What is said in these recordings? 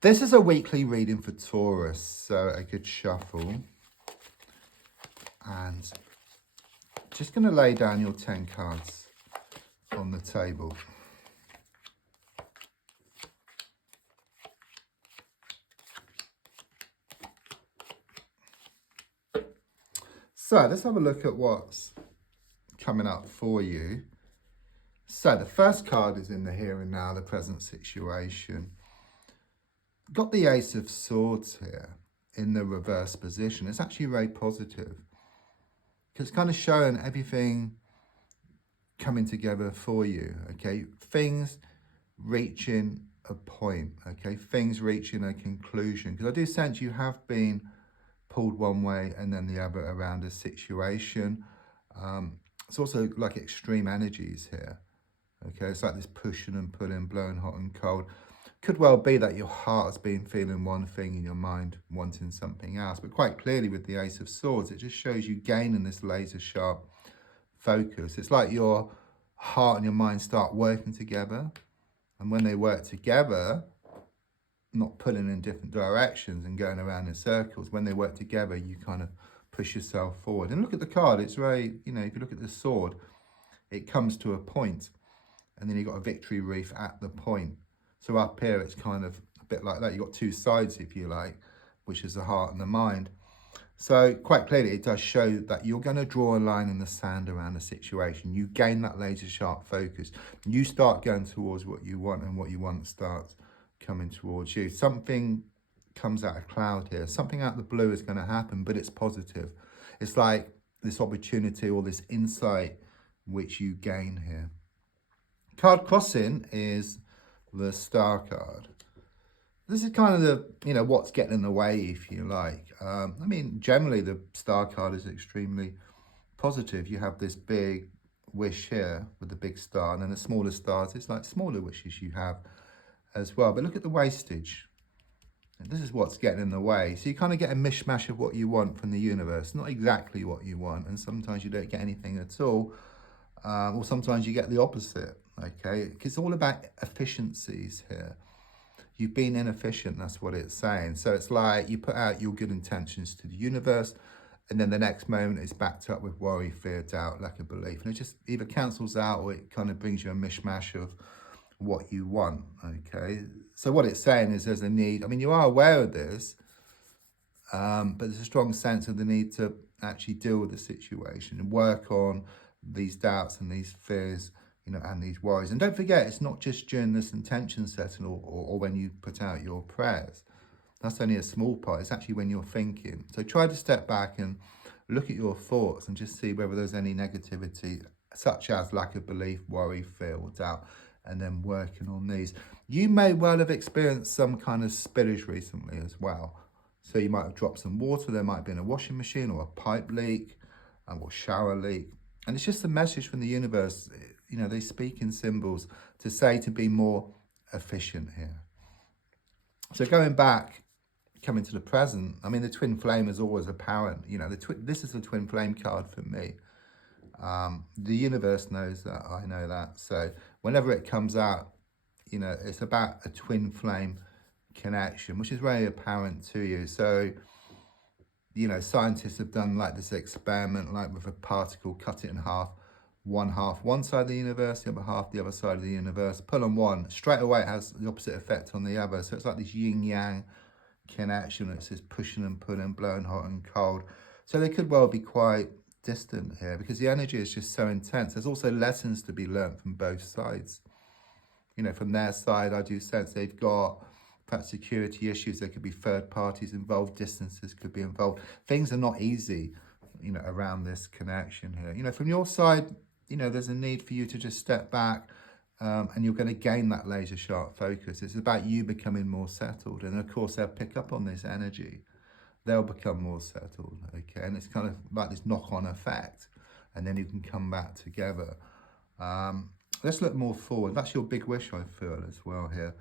This is a weekly reading for Taurus, so a good shuffle. And just going to lay down your 10 cards on the table. So let's have a look at what's coming up for you. So the first card is in the here and now, the present situation. Got the Ace of Swords here in the reverse position. It's actually very positive, because it's kind of showing everything coming together for you, okay? Things reaching a point, okay? Things reaching a conclusion. Because I do sense you have been pulled one way and then the other around a situation. It's also like extreme energies here, okay? It's like this pushing and pulling, blowing hot and cold. Could well be that your heart has been feeling one thing and your mind wanting something else. But quite clearly with the Ace of Swords, it just shows you gaining this laser sharp focus. It's like your heart and your mind start working together. And when they work together, not pulling in different directions and going around in circles, when they work together, you kind of push yourself forward. And look at the card. It's very, if you look at the sword, it comes to a point, and then you've got a victory wreath at the point. So up here, it's kind of a bit like that. You've got two sides, if you like, which is the heart and the mind. So quite clearly, it does show that you're going to draw a line in the sand around the situation. You gain that laser sharp focus. You start going towards what you want, and what you want starts coming towards you. Something comes out of cloud here. Something out of the blue is going to happen, but it's positive. It's like this opportunity or this insight which you gain here. Card crossing is the Star card. This is kind of the, what's getting in the way, if you like. I mean, generally the Star card is extremely positive. You have this big wish here with the big star, and then the smaller stars, it's like smaller wishes you have as well. But look at the wastage. This is what's getting in the way. So you kind of get a mishmash of what you want from the universe. Not exactly what you want, and sometimes you don't get anything at all. Or sometimes you get the opposite, okay? It's all about efficiencies here. You've been inefficient, that's what it's saying. So it's like you put out your good intentions to the universe, and then the next moment it's backed up with worry, fear, doubt, lack of belief. And it just either cancels out, or it kind of brings you a mishmash of what you want, okay? So what it's saying is there's a need. I mean, you are aware of this, but there's a strong sense of the need to actually deal with the situation and work on these doubts and these fears, and these worries. And don't forget, it's not just during this intention setting or when you put out your prayers. That's only a small part. It's actually when you're thinking. So try to step back and look at your thoughts and just see whether there's any negativity, such as lack of belief, worry, fear, or doubt, and then working on these. You may well have experienced some kind of spillage recently as well. So you might have dropped some water. There might have been a washing machine or a pipe leak or shower leak. And it's just a message from the universe. They speak in symbols to say to be more efficient here. So going back, coming to the present, I mean, the twin flame is always apparent. This is the twin flame card for me. The universe knows that, I know that. So whenever it comes out, it's about a twin flame connection, which is very apparent to you. So, scientists have done like this experiment, like with a particle, cut it in half one side of the universe, the other half the other side of the universe, pull on one, straight away it has the opposite effect on the other. So it's like this yin-yang connection. It's this pushing and pulling, blowing hot and cold. So they could well be quite distant here, because the energy is just so intense. There's also lessons to be learned from both sides. From their side, I do sense they've got perhaps security issues. There could be third parties involved, distances could be involved. Things are not easy, around this connection here. From your side, there's a need for you to just step back, and you're going to gain that laser sharp focus. It's about you becoming more settled. And of course, they'll pick up on this energy. They'll become more settled, okay? And it's kind of like this knock-on effect. And then you can come back together. Let's look more forward. That's your big wish, I feel, as well here.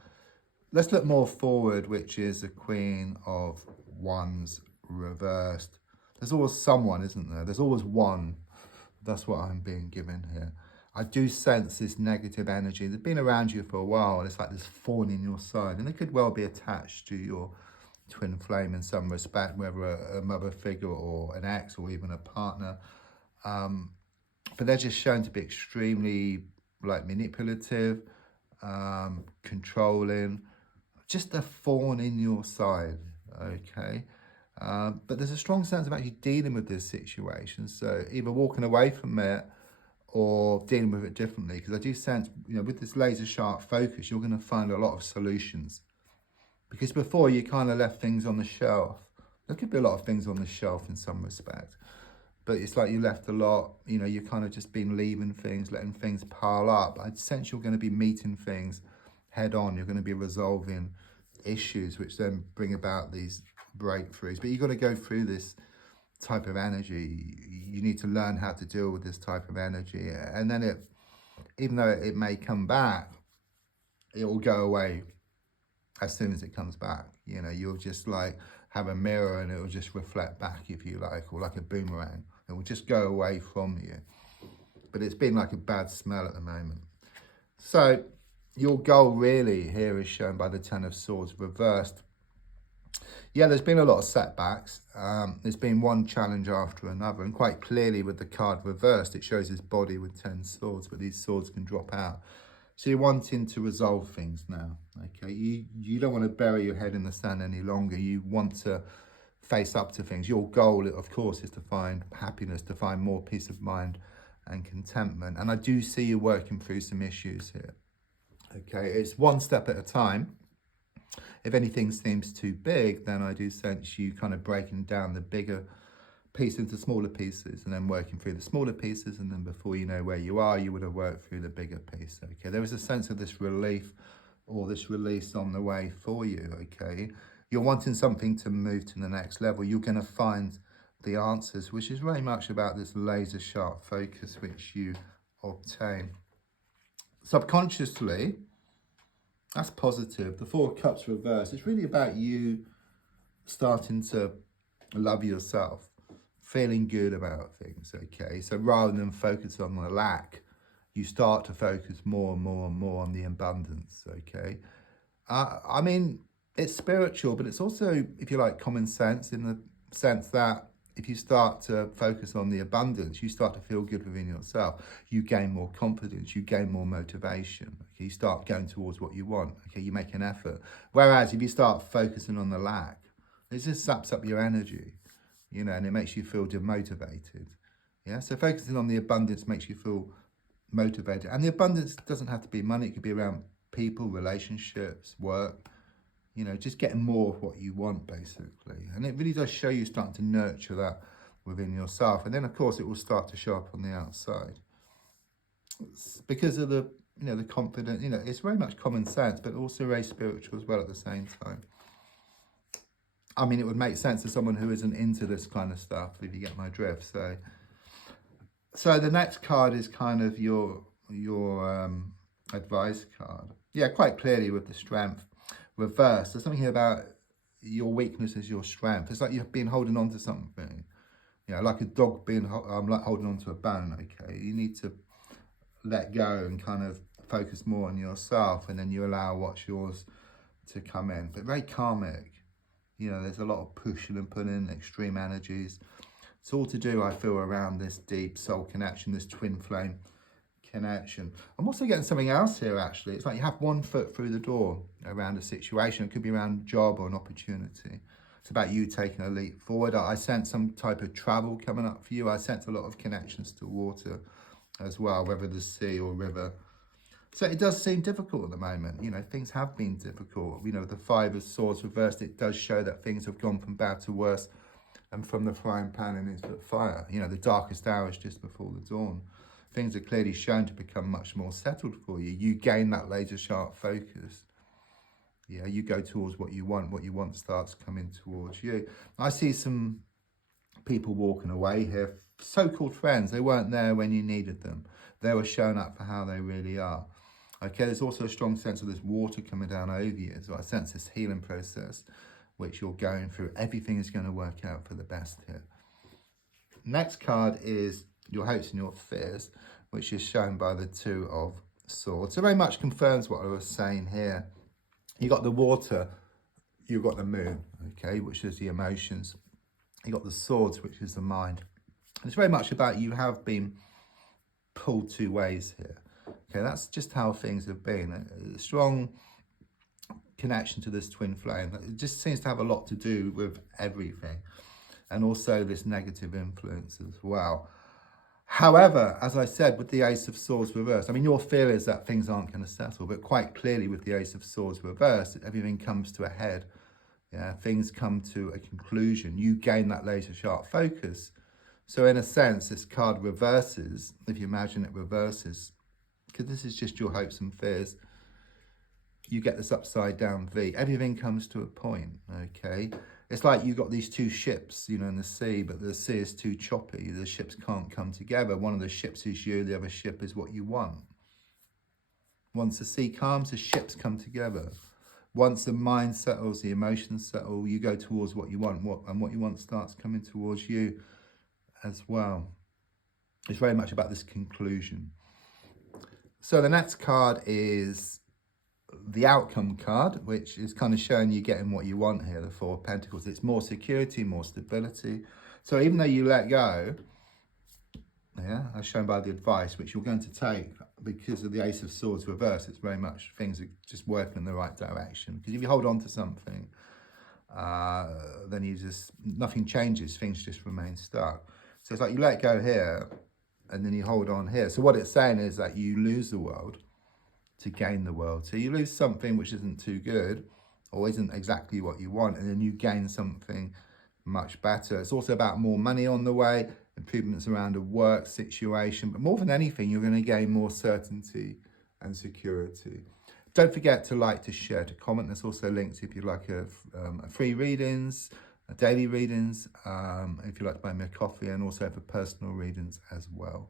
Let's look more forward, which is the Queen of Wands reversed. There's always someone, isn't there? There's always one. That's what I'm being given here. I do sense this negative energy. They've been around you for a while, and it's like this thorn in your side, and it could well be attached to your twin flame in some respect, whether a mother figure or an ex or even a partner. But they're just shown to be extremely like manipulative, controlling, just a thorn in your side, okay? But there's a strong sense of actually dealing with this situation. So either walking away from it or dealing with it differently. Because I do sense, with this laser sharp focus, you're going to find a lot of solutions. Because before you kind of left things on the shelf. There could be a lot of things on the shelf in some respect. But it's like you left a lot, you've kind of just been leaving things, letting things pile up. I sense you're going to be meeting things head on. You're going to be resolving issues, which then bring about these breakthroughs. But you've got to go through this type of energy. You need to learn how to deal with this type of energy. And then even though it may come back, it will go away as soon as it comes back. You'll just like have a mirror and it will just reflect back, if you like, or like a boomerang. It will just go away from you. But it's been like a bad smell at the moment. So your goal really here is shown by the Ten of Swords reversed. Yeah, there's been a lot of setbacks. There's been one challenge after another. And quite clearly with the card reversed, it shows his body with 10 swords, but these swords can drop out. So you're wanting to resolve things now, okay? You don't want to bury your head in the sand any longer. You want to face up to things. Your goal, of course, is to find happiness, to find more peace of mind and contentment. And I do see you working through some issues here, okay? It's one step at a time. If anything seems too big, then I do sense you kind of breaking down the bigger piece into smaller pieces and then working through the smaller pieces, and then before you know where you are, you would have worked through the bigger piece, okay? There is a sense of this relief or this release on the way for you, okay? You're wanting something to move to the next level. You're going to find the answers, which is very much about this laser sharp focus which you obtain. Subconsciously, that's positive. The Four of Cups reversed. It's really about you starting to love yourself, feeling good about things, okay? So rather than focus on the lack, you start to focus more and more and more on the abundance, okay? I mean, it's spiritual, but it's also, if you like, common sense, in the sense that if you start to focus on the abundance, you start to feel good within yourself. You gain more confidence, you gain more motivation. Okay? You start going towards what you want. Okay, you make an effort. Whereas if you start focusing on the lack, it just saps up your energy, and it makes you feel demotivated. Yeah, so focusing on the abundance makes you feel motivated. And the abundance doesn't have to be money. It could be around people, relationships, work. Just getting more of what you want, basically. And it really does show you starting to nurture that within yourself. And then, of course, it will start to show up on the outside. It's because of the, the confidence, it's very much common sense, but also very spiritual as well at the same time. I mean, it would make sense to someone who isn't into this kind of stuff, if you get my drift. So the next card is kind of your advice card. Yeah, quite clearly with the Strength reversed. There's something here about your weakness is your strength. It's like you've been holding on to something, like a dog being like holding on to a bone. Okay, you need to let go and kind of focus more on yourself, and then you allow what's yours to come in. But very karmic. There's a lot of pushing and pulling, extreme energies. It's all to do, I feel, around this deep soul connection, this twin flame connection. I'm also getting something else here, actually. It's like you have one foot through the door around a situation. It could be around a job or an opportunity. It's about you taking a leap forward. I sense some type of travel coming up for you. I sense a lot of connections to water as well, whether the sea or river. So it does seem difficult at the moment. Things have been difficult. The Five of Swords reversed, it does show that things have gone from bad to worse and from the frying pan and into the fire. The darkest hour is just before the dawn. Things are clearly shown to become much more settled for you. You gain that laser sharp focus. Yeah, you go towards what you want starts coming towards you. I see some people walking away here, so-called friends. They weren't there when you needed them. They were shown up for how they really are. Okay, there's also a strong sense of this water coming down over you. So I sense this healing process which you're going through. Everything is going to work out for the best here. Next card is your hopes and your fears. which is shown by the Two of Swords. So very much confirms what I was saying here. You got the water, you've got the moon, okay, which is the emotions. You got the swords, which is the mind. And it's very much about you have been pulled two ways here. Okay, that's just how things have been. A strong connection to this twin flame. It just seems to have a lot to do with everything. And also this negative influence as well. However, as I said, with the Ace of Swords reversed, I mean, your fear is that things aren't going to settle, but quite clearly with the Ace of Swords reversed, everything comes to a head. Yeah, things come to a conclusion. You gain that laser sharp focus. So in a sense, this card reverses, if you imagine it reverses, because this is just your hopes and fears. You get this upside down V. Everything comes to a point, okay? It's like you've got these two ships, you know, in the sea, but the sea is too choppy. The ships can't come together. One of the ships is you, the other ship is what you want. Once the sea calms, the ships come together. Once the mind settles, the emotions settle, you go towards what you want, and what you want starts coming towards you as well. It's very much about this conclusion. So the next card is the outcome card, which is kind of showing you getting what you want here, the Four of Pentacles. It's more security, more stability. So even though you let go, yeah, as shown by the advice, which you're going to take because of the Ace of Swords reverse, it's very much things are just working in the right direction. Because if you hold on to something, then you just, nothing changes, things just remain stuck. So it's like you let go here and then you hold on here. So what it's saying is that you lose the world to gain the world. So you lose something which isn't too good or isn't exactly what you want, and then you gain something much better. It's also about more money on the way, improvements around a work situation, but more than anything, you're going to gain more certainty and security. Don't forget to like, to share, to comment. There's also links if you'd like a free readings, daily readings, if you'd like to buy me a coffee, and also for personal readings as well.